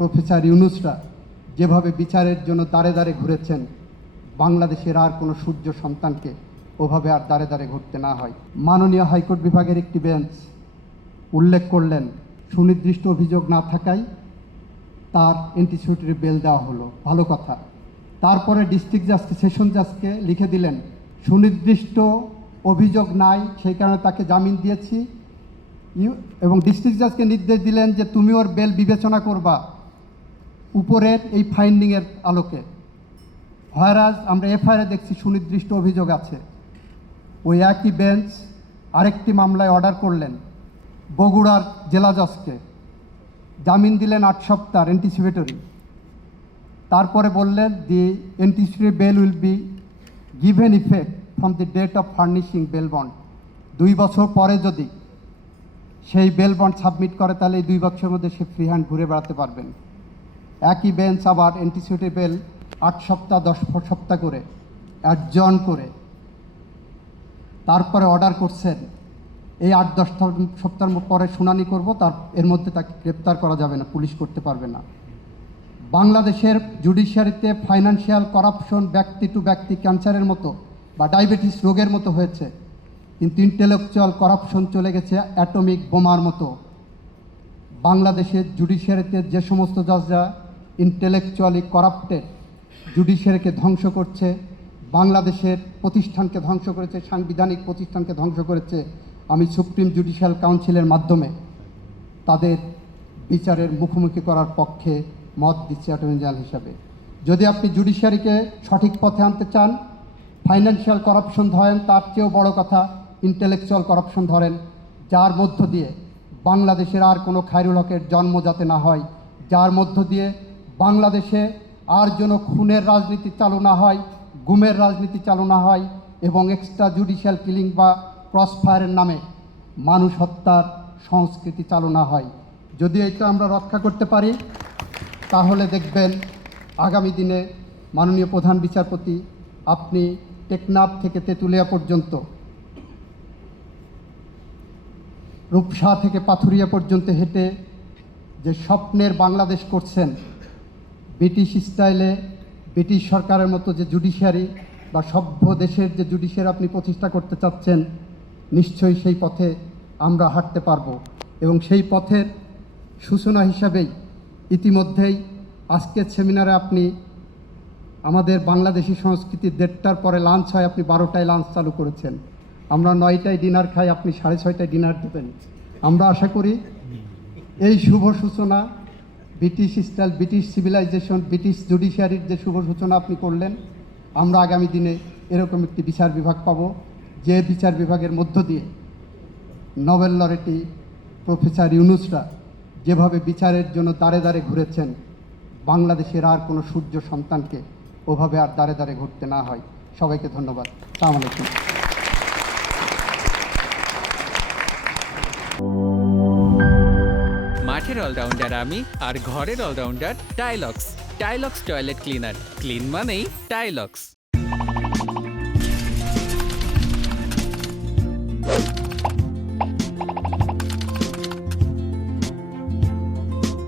Professor ইউনূসরা যেভাবে বিচারের জন্য দাঁড়ে দাঁড়ে ঘুরেছেন, বাংলাদেশের আর কোনো সূর্য সন্তানকে ওভাবে আর দাঁড়ে দাঁড়ে ঘুরতে না হয়। মাননীয় হাইকোর্ট বিভাগের একটি বেঞ্চ উল্লেখ করলেন, সুনির্দিষ্ট অভিযোগ না থাকায় তার অ্যান্টিসিকিউটরি বেল দেওয়া হলো, ভালো কথা। তারপরে ডিস্ট্রিক্ট জাজকে, সেশন জাজকে লিখে দিলেন, সুনির্দিষ্ট অভিযোগ নাই, সেই কারণে তাকে জামিন দিয়েছি। এবং ডিস্ট্রিক্ট জাজকে নির্দেশ দিলেন যে তুমি ওর বেল বিবেচনা করবা উপরের এই ফাইন্ডিংয়ের আলোকে। হয়রাজ আমরা এফআইআরে দেখছি সুনির্দিষ্ট অভিযোগ আছে। ওই একই বেঞ্চ আরেকটি মামলায় অর্ডার করলেন, বগুড়ার জেলা জজকে জামিন দিলেন 8 সপ্তাহ অ্যান্টিসিপেটরি। তারপরে বললেন the anticipatory bail will be given effect from the date of furnishing bail bond. 2 বছর পরে যদি সেই বেল বন্ড সাবমিট করে তাহলে এই 2 বছরের মধ্যে সে ফ্রি হ্যান্ড ঘুরে বেড়াতে পারবেন। একই বেঞ্চ আবার অ্যান্টিসিপেটরি বেল 8 সপ্তাহ 10 সপ্তাহ করে অ্যাডজন করে তারপরে অর্ডার করছেন এই 8-10 সপ্তাহ পরে শুনানি করব, এর মধ্যে তাকে গ্রেপ্তার করা যাবে না, পুলিশ করতে পারবে না। বাংলাদেশের জুডিশিয়ারিতে ফাইন্যান্সিয়াল করাপশন ব্যক্তি টু ব্যক্তি ক্যান্সারের মতো বা ডায়াবেটিস রোগের মতো হয়েছে, কিন্তু ইন্টেলেকচুয়াল করাপশন চলে গেছে অ্যাটমিক বোমার মতো। বাংলাদেশের জুডিশিয়ারিতে যে সমস্ত জজরা ইন্টেলেকচুয়ালি করাপ্টেড, জুডিশিয়ারিকে ধ্বংস করছে, বাংলাদেশের প্রতিষ্ঠানকে ধ্বংস করেছে, সাংবিধানিক প্রতিষ্ঠানকে ধ্বংস করেছে, আমি সুপ্রিম জুডিশিয়াল কাউন্সিলের মাধ্যমে তাদের বিচারের মুখোমুখি করার পক্ষে মত দিচ্ছি অ্যাটর্নি জেনারেল হিসাবে। যদি আপনি জুডিশিয়ারিকে সঠিক পথে আনতে চান, ফাইন্যান্সিয়াল করাপশন ধরেন, তার চেয়েও বড় কথা ইন্টেলেকচুয়াল করাপশন ধরেন, যার মধ্য দিয়ে বাংলাদেশের আর কোনো খায়রুল হকের জন্ম যাতে না হয়, যার মধ্য দিয়ে বাংলাদেশে আর যেন খুনের রাজনীতি চালু না হয়, গুমের রাজনীতি চালু না হয় এবং এক্সট্রা জুডিশিয়াল কিলিং বা ক্রসফায়ারের নামে মানুষ হত্যার সংস্কৃতি চালু না হয়। যদি এটা আমরা রক্ষা করতে পারি তাহলে দেখবেন আগামী দিনে মাননীয় প্রধান বিচারপতি আপনি টেকনাফ থেকে তেঁতুলিয়া পর্যন্ত, রূপসা থেকে পাথুরিয়া পর্যন্ত হেঁটে যে স্বপ্নের বাংলাদেশ করছেন, ব্রিটিশ স্টাইলে ব্রিটিশ সরকারের মতো যে জুডিশিয়ারি বা সভ্য দেশের যে জুডিশিয়ারি আপনি প্রতিষ্ঠা করতে চাচ্ছেন, নিশ্চয়ই সেই পথে আমরা হাঁটতে পারব। এবং সেই পথের সূচনা হিসাবেই ইতিমধ্যেই আজকের সেমিনারে আপনি আমাদের বাংলাদেশি সংস্কৃতির 1:30টার পরে লাঞ্চ হয়, আপনি 12টায় লাঞ্চ চালু করেছেন। আমরা 9টায় ডিনার খাই, আপনি 6:30টায় ডিনার দেবেন। আমরা আশা করি এই শুভ সূচনা, British style, British civilization, British জুডিশিয়ারির যে শুভ সূচনা আপনি করলেন, আমরা আগামী দিনে এরকম একটি বিচার বিভাগ পাবো, যে বিচার বিভাগের মধ্য দিয়ে নোবেল লরেটি প্রফেসর ইউনূসরা যেভাবে বিচারের জন্য দাঁড়ে দাঁড়ে ঘুরেছেন, বাংলাদেশের আর কোনো সূর্য সন্তানকে ওভাবে আর দাঁড়ে দাঁড়ে ঘুরতে না হয়। সবাইকে ধন্যবাদ। আসসালামু আলাইকুম। মাঠের অলরাউন্ডার আমি, আর ঘরের allrounder Tilex. Tilex toilet cleaner, clean মানেই টাইলক্স।